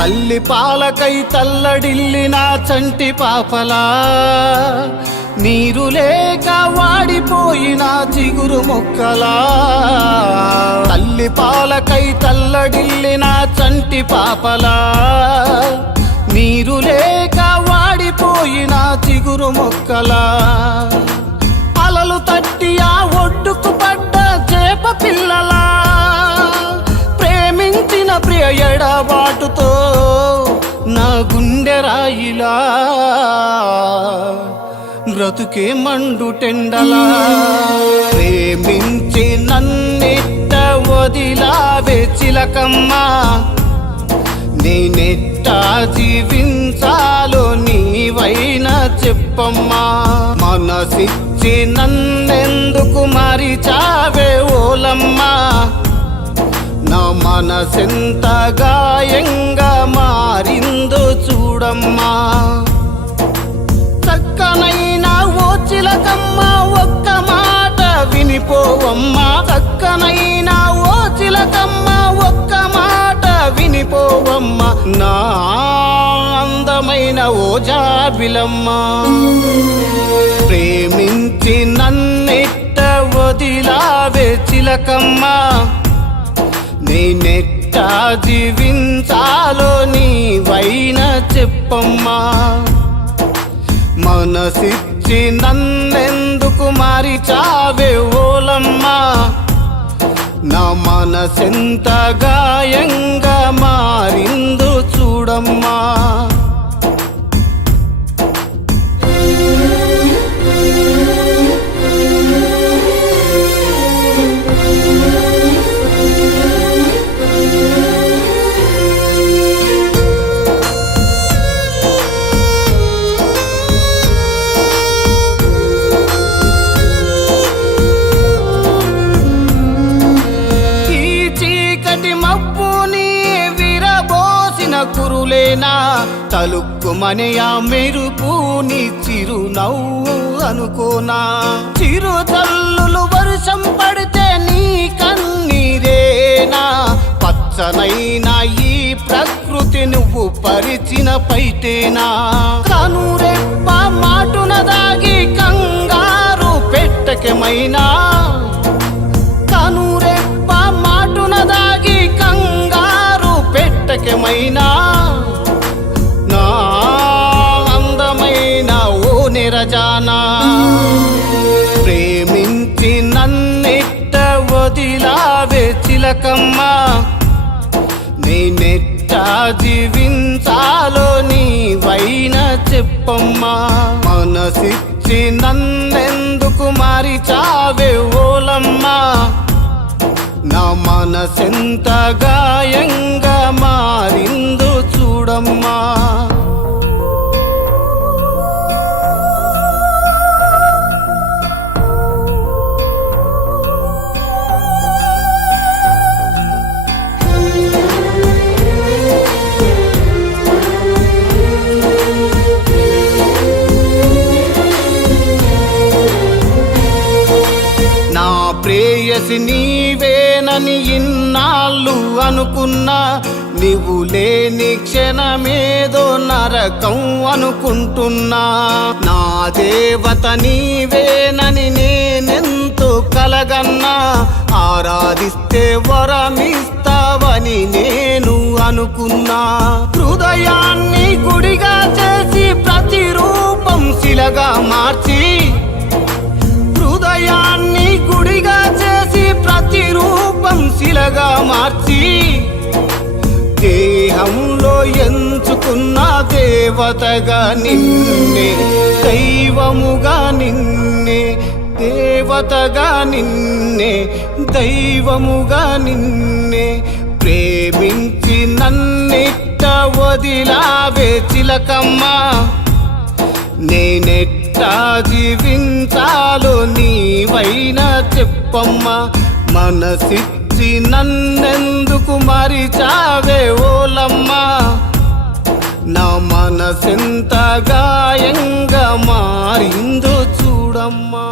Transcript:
తల్లి పాలకై తల్లడిల్లిన చంటి పాపలా నీరు లేక వాడిపోయిన చిగురు మొక్కలా తల్లి పాలకై తల్లడిల్లిన చంటి పాపలా నీరు లేక వాడిపోయిన చిగురు మొక్కలా అలలు తట్టి ఆ ఒడ్డుకు పడ్డ చేప పిల్లలా ప్రేమించిన ప్రియ ఎడబాటుతో నా గుండె రాయిలా బ్రతుకే మండుటెండలా ప్రేమించి నన్నిట్ట వదిలావే చిలకమ్మా నేనెట్టా జీవించాలో నీవైనా చెప్పమ్మా మనసిచ్చి నన్నెందుకు మరిచావే ఓలమ్మా నా మనసెంత గాయంగా మారిందో చూడమ్మా చక్కనైనా ఓ చిలకమ్మ ఒక్క మాట వినిపోవమ్మా చక్కనైనా ఓ చిలకమ్మ ఒక్క మాట వినిపోవమ్మ నా అందమైన ఓ జాబిలమ్మ ప్రేమించి నన్నిట్ట వదిలావే చిలకమ్మ నేనెట్టా జీవించాలో నీవైనా చెప్పమ్మా మనసిచ్చి నన్నెందుకు మరిచావే ఓలమ్మా నా మనసెంత గాయంగా మారిందో చూడమ్మా కురులేనా తలుక్కుమనయా మెరుపు నీ చిరునవ్వు అనుకోనా చిరు తల్లులు వర్షం పడితే నీ కన్నీరేనా పచ్చనైనా ఈ ప్రకృతి నువ్వు పరిచిన పైటేనా కనురెప్ప మాటున దాగి కంగారు పెట్టకమైనా కనురెప్ప మాటున దాగి పెట్టకమైనా నా అందమైన ఓ నిరజానా ప్రేమించి నన్నిట్ట వదిలావే చిలకమ్మ నేనెట్టా జీవించాలో నీవైనా చెప్పమ్మా మనసిచ్చి నన్నెందుకు మరిచావే ఓలమ్మా నా మనసెంత గాయంగా మారిందో చూడమ్మా ప్రేయసి నీవేనని ఇన్నాళ్ళు అనుకున్నా నీవు లేని క్షణమేదో నరకం అనుకుంటున్నా నా దేవత నీవేనని నేనెంతో కలగన్నా ఆరాధిస్తే వరమిస్తావని నేను అనుకున్నా హృదయాన్ని గుడిగా చేసి ప్రతిరూపం శిలగా మార్చి హృదయాన్ని గుడిగా చేసి ప్రతిరూపం శిలగా మార్చి దేహంలో ఎంచుకున్న దేవతగా నిన్నే దైవముగా నిన్నే దేవతగా నిన్నే దైవముగా నిన్నే ప్రేమించి నన్నిట్ట వదిలావే చిలకమ్మ నేనెట్టా జీవించాలో నీవైనా చెప్పమ్మా మనసిచ్చి నన్నెందుకు మరిచావే ఓలమ్మా నా మనసెంత గాయంగా మారిందో చూడమ్మా.